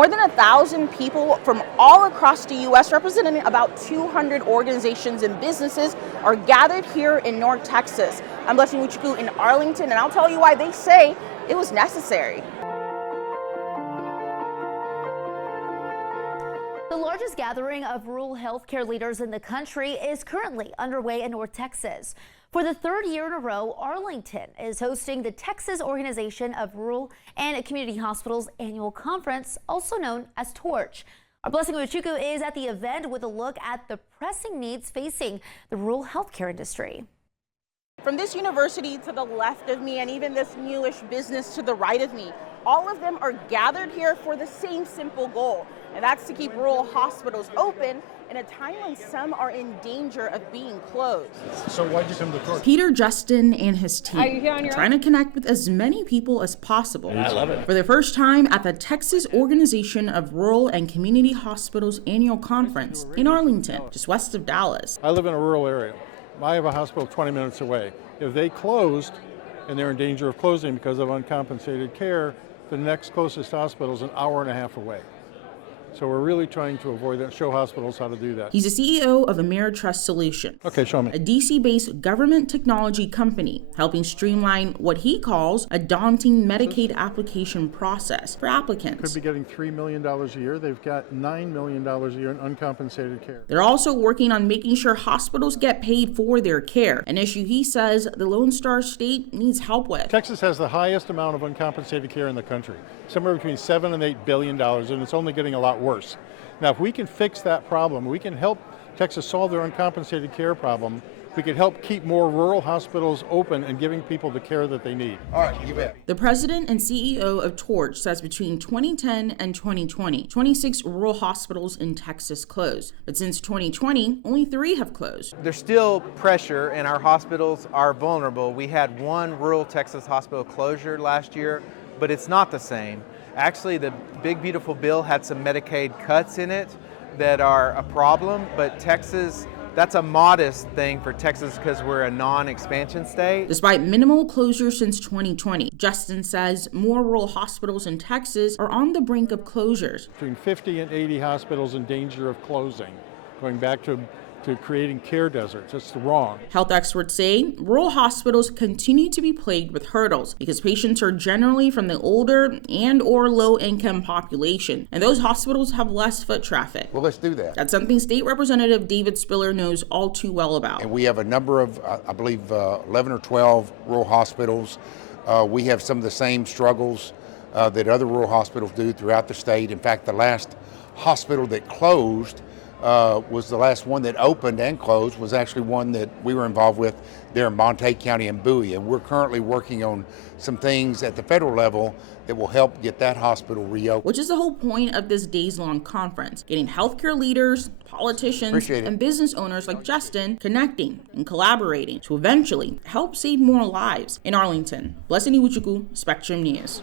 More than 1,000 people from all across the U.S., representing about 200 organizations and businesses, are gathered here in North Texas. I'm Blessing Uchuku in Arlington, and I'll tell you why they say it was necessary. The largest gathering of rural healthcare leaders in the country is currently underway in North Texas. For the third year in a row, Arlington is hosting the Texas Organization of Rural and Community Hospitals annual conference, also known as TORCH. Our Blessing Uchuku is at the event with a look at the pressing needs facing the rural healthcare industry. From this university to the left of me and even this newish business to the right of me, all of them are gathered here for the same simple goal, and that's to keep rural hospitals open in a time when some are in danger of being closed. So why'd you come to TORCH? Peter, Justin, and his team are trying to connect with as many people as possible. I love it. For the first time at the Texas Organization of Rural and Community Hospitals annual conference in Arlington, just west of Dallas. I live in a rural area. I have a hospital 20 minutes away. If they closed and they're in danger of closing because of uncompensated care, the next closest hospital is an hour and a half away. So we're really trying to avoid that, show hospitals how to do that. He's the CEO of Ameritrust Solutions. Okay, show me. A DC-based government technology company helping streamline what he calls a daunting Medicaid application process for applicants. Could be getting $3 million a year. They've got $9 million a year in uncompensated care. They're also working on making sure hospitals get paid for their care, an issue he says the Lone Star State needs help with. Texas has the highest amount of uncompensated care in the country, somewhere between $7 and $8 billion, and it's only getting a lot worse. Now, if we can fix that problem, we can help Texas solve their uncompensated care problem. We can help keep more rural hospitals open and giving people the care that they need. All right, you bet. The president and CEO of TORCH says between 2010 and 2020, 26 rural hospitals in Texas closed. But since 2020, only 3 have closed. There's still pressure and our hospitals are vulnerable. We had one rural Texas hospital closure last year, but it's not the same. Actually, the Big Beautiful Bill had some Medicaid cuts in it that are a problem, but Texas, that's a modest thing for Texas because we're a non-expansion state. Despite minimal closures since 2020, Justin says more rural hospitals in Texas are on the brink of closures. Between 50 and 80 hospitals in danger of closing, going back to creating care deserts. It's wrong. Health experts say rural hospitals continue to be plagued with hurdles because patients are generally from the older and or low-income population, and those hospitals have less foot traffic. Well, let's do that. That's something State Representative David Spiller knows all too well about. And we have a number of, I believe, 11 or 12 rural hospitals. We have some of the same struggles that other rural hospitals do throughout the state. In fact, the last hospital that closed was the last one that opened and closed was actually one that we were involved with there in Montague County and Bowie. And we're currently working on some things at the federal level that will help get that hospital reopened. Which is the whole point of this days-long conference, getting healthcare leaders, politicians, and business owners like Justin connecting and collaborating to eventually help save more lives. In Arlington, Blessing Uchuku, Spectrum News.